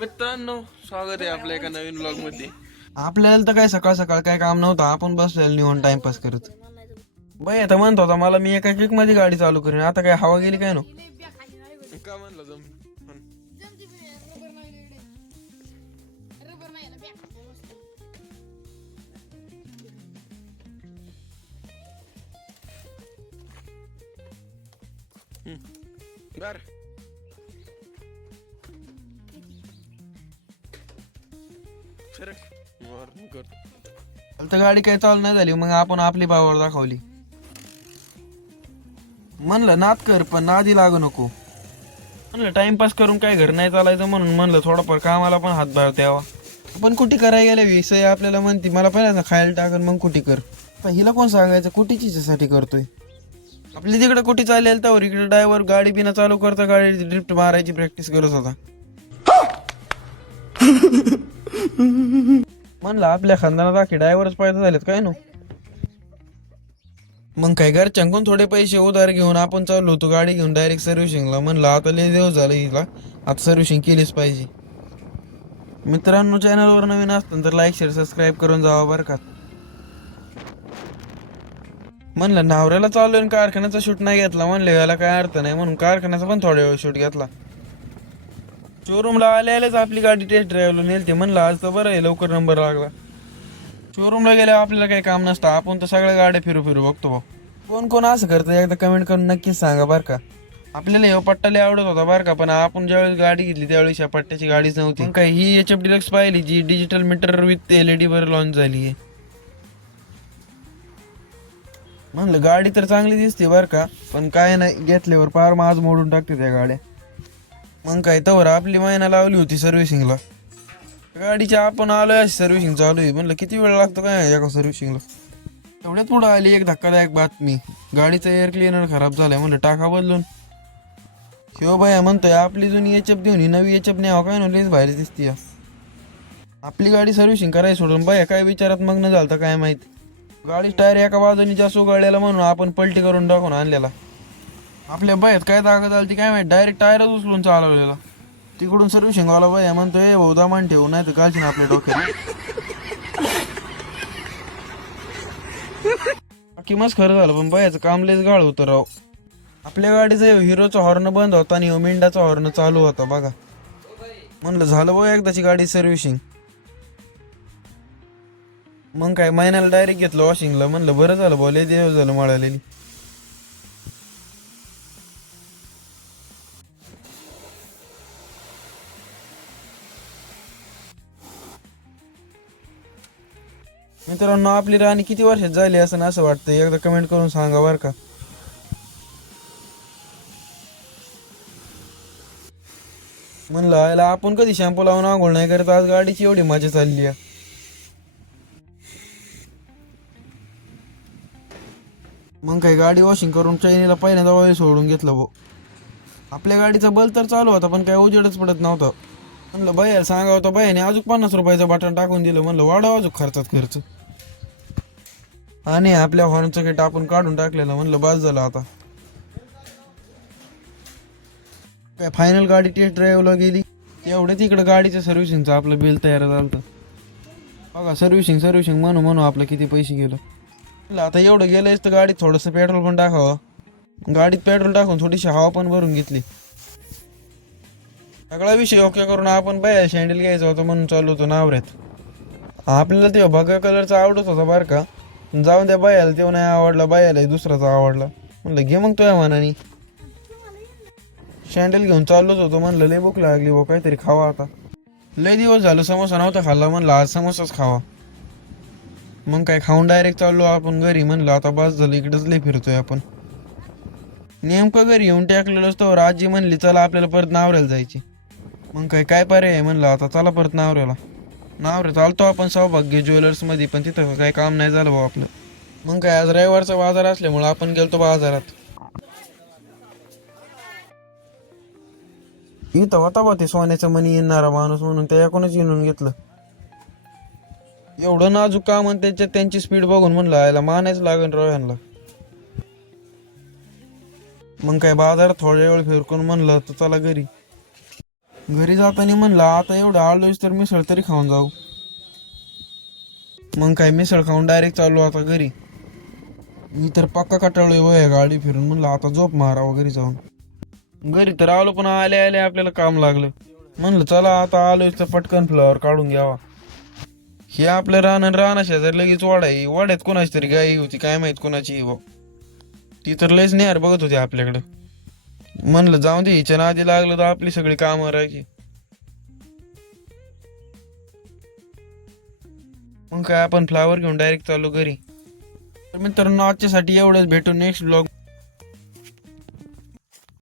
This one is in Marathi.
मित्रांनो स्वागत आहे आपल्या एका नवीन ब्लॉगमध्ये आपल्याला तर काय सकाळ सकाळ काय काम नव्हतं आपण बसलेलो निवांत टाइमपास करत. बाई आता म्हणतो होता मला मी एका किकमध्ये गाडी चालू करीन आता काय हवा गेली काय नो? का म्हणलं जम बर. तर गाडी काय चालू नाही झाली मग आपण आपली पावर दाखवली. म्हणलं नाद कर पण नादी लागू नको. म्हणलं टाइमपास करून काय घर नाही चालायचं म्हणून म्हणलं थोडंफार कामाला पण हातभार द्यावा. आपण कुठे करायला गेले विषय आपल्याला म्हणते मला पहिल्यांदा खायला टाकन मग कुठे कर. हिला कोण सांगायचं? कुठे साठी करतोय? आपली तिकडे कुठे चालेल तर इकडे ड्रायव्हर गाडी बिना चालू करता गाडी ड्रिफ्ट मारायची प्रॅक्टिस करत होता. म्हणलं आपल्या खानदानात आखी ड्रायव्हरच पैदा झालेत काय नो? मग काय घरच्यांकून थोडे पैसे उधार घेऊन आपण चाललो होतो गाडी घेऊन डायरेक्ट सर्व्हिसिंगला म्हणलं आता लय देव झालं हिला. आता सर्व्हिसिंग केलीच पाहिजे. मित्रांनो चॅनलवर नवीन असतं तर लाईक शेअर सबस्क्राईब करून जावा बरं का. म्हणलं नावऱ्याला चालू आणि कारखान्याचा शूट नाही घेतला. म्हणलं याला काय अर्थ नाही म्हणून कारखान्याचा पण थोड्या वेळ शूट घेतला. शोरूमला आले आलेच आपली गाडी टेस्ट ड्राईव्हला नेलते. म्हणलं आज तर बरं आहे लवकर नंबर लागला. शोरूमला गेल्यावर आपल्याला काही काम नसतं. आपण तर सगळ्या गाड्या फिरू फिरू बघतो भाऊ. कोण कोण असं करतं? एकदा कमेंट करून नक्कीच सांगा बरं का. आपल्याला हे पट्टा लय आवडत होता बरं का पण आपण ज्यावेळेस गाडी घेतली त्यावेळेस या पट्ट्याची गाडीच नव्हती. काय ही एच एफ डिलक्स पाहिली जी digital meter with L E D वर लॉन्च झाली आहे. म्हणलं गाडी तर चांगली दिसते बरं का पण काय नाही घेतल्यावर पार माज मोडून टाकते त्या गाड्या. मग काय तवर आपली महिना लावली होती सर्व्हिसिंगला गाडीची आपण आलोय अशी सर्व्हिसिंग चालू आहे. म्हणलं किती वेळ लागतो काय एका सर्व्हिसिंगला तेवढ्यात पुढं आली एक धक्कादायक बातमी. गाडीचं एअर क्लिनर खराब झालाय म्हणलं टाका बदलून. शिव भाया म्हणतोय आपली जुनी एच एफ देऊन ही नवी एच एफ न्यावं काय नव्हतीच बाहेर दिसती या. आपली गाडी सर्व्हिसिंग करायला सोडून बाया काय विचारात मग्न झालं काय माहीत? गाडी टायर एका बाजूनी जास्त उगाळलेला म्हणून आपण पलटी करून टाकून आणलेला. आपल्या बाहेर काय ताकद आली ती काय माहिती? डायरेक्ट टायरच उचलून चालवलेला. तिकडून सर्व्हिसिंग वाला बाया म्हणतोय भाऊ दामान ठेवू नाही तर कालची आपल्या डोक्यात बाकी मस्त खरं झालं पण बायाचं काम लयच गाळ होतं राव. आपल्या गाडीचं हिरोचा हॉर्न बंद होता आणि ओमिंडाचा हॉर्न चालू होता बघा. म्हणलं झालं बघ एकदाची गाडी सर्व्हिसिंग मग काय महिन्याला डायरेक्ट घेतलं वॉशिंगला म्हणलं बरं झालं बोले देव झालं मळालेली. मित्रांनो आपली राणी किती वर्षात झाली असं असं वाटतं एकदा कमेंट करून सांगा बरं का. म्हणलं आयला आपण कधी शॅम्पू लावून आंघोळ नाही करत? आज गाडीची एवढी मजा चालली आहे. मग काही गाडी वॉशिंग करून चैनीला पहिल्यांदा ऑइल सोडून घेतलं भाऊ. आपल्या गाडीचा बल तर चालू होता पण काही उजेडच पडत नव्हतं. म्हणलं बाया सांगा होता बायाने अजून पन्नास रुपयाचं बटन टाकून दिलं. म्हणलं वाढव अजून खर्चात खर्च. आणि आपल्या हॉर्नचं काही टाकून काढून टाकलेलं. म्हणलं बस झालं आता. काय फायनल गाडी टेस्ट ड्राईव्हला गेली? एवढं तिकडं गाडीचं सर्व्हिसिंगचं आपलं बिल तयार झालं बघा सर्व्हिसिंग सर्व्हिसिंग म्हणू म्हणू आपलं किती पैसे गेलं. आता एवढं गेलंयच तर गाडीत थोडंसं पेट्रोल पण टाकावं. गाडीत पेट्रोल टाकून थोडीशी हवा पण भरून घेतली. सगळा विषय ओके करून आपण बाया शँडल घ्यायचा होता म्हणून चालू होतो नावऱ्यात. आपल्याला ते भगव्या कलरचा आवडत होता बरं का. जाऊन त्या बायाला तेव्हा नाही आवडला बायाला दुसराचा आवडला. म्हणलं घे मग तुझ्या मनाने. शँडल घेऊन चाललोच होतो म्हणलं लय भूक लागली व काहीतरी खावा आता. लय दिवस झालं समोसा नव्हता खाल्ला म्हणलं आज समोसाच खावा. मग काय खाऊन डायरेक्ट चाललो आपण घरी म्हणलं आता बस झालं इकडेच लय फिरतोय आपण. नेमकं घरी येऊन टाकलेलं असतो आजी म्हणली चला आपल्याला परत नावऱ्याला जायची मग काय काय पर्याय म्हणलं? आता चला परत नावऱ्याला. नावरे चालतो आपण सौभाग्य ज्वेलर्समध्ये पण तिथं काय काम नाही झालं भाऊ आपलं. मग काय आज रविवारचा बाजार असल्यामुळे आपण गेलतो बाजारात. इथं होता बा ते सोन्याचं मनी येणारा माणूस म्हणून त्याच्याकडूनच येऊन घेतलं. एवढं नाजूक काम आणि त्याच्यात त्यांची स्पीड बघून म्हणलं आयला मानायच लागेल राव मग काय बाजारात थोड्या वेळ फिरकून म्हणलं तर चला घरी. घरी जाताना म्हणलं आता एवढं आलोच तर मिसळ तरी खाऊन जाऊ. मग काय मिसळ खाऊन डायरेक्ट चालू आता घरी. मी तर पक्का कटाळलोय वय गाडी फिरून म्हणलं आता झोप मारा वगैरे जाऊन. घरी तर आलो पण आले आले आपल्याला काम लागलं. म्हणलं चला आता आलोय तर पटकन फ्लॉवर काढून घ्यावा. हे आपलं रान आणि राणा शेजारी लगेच वाडा आहे. वाड्यात कोणाची तरी गाई होती काय माहीत कोणाची ती तर लयच नेहार बघत होती आपल्याकडं. म्हणलं जाऊ दे हिच्या नादी लागलं तर आपली सगळी कामं राहायची मग काय आपण फ्लावर घेऊन डायरेक्ट चालू घरी. तर मित्रांनो आजच्यासाठी एवढंच. भेटू नेक्स्ट ब्लॉग